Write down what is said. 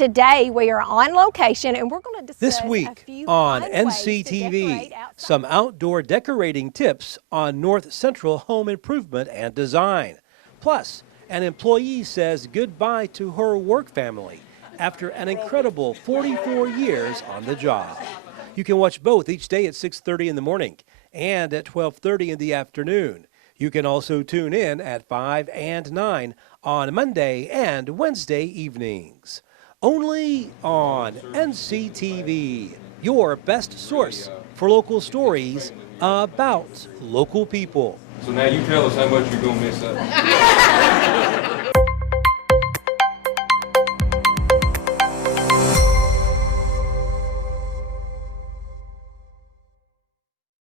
Today we are on location and we're going to discuss This week on NCTV, some outdoor decorating tips on North Central home improvement and design. Plus, an employee says goodbye to her work family after an incredible 44 years on the job. You can watch both each day at 6:30 in the morning and at 12:30 in the afternoon. You can also tune in at 5 and 9 on Monday and Wednesday evenings. Only on NCTV, your best source for local stories about local people. So now you tell us how much you're going to miss out.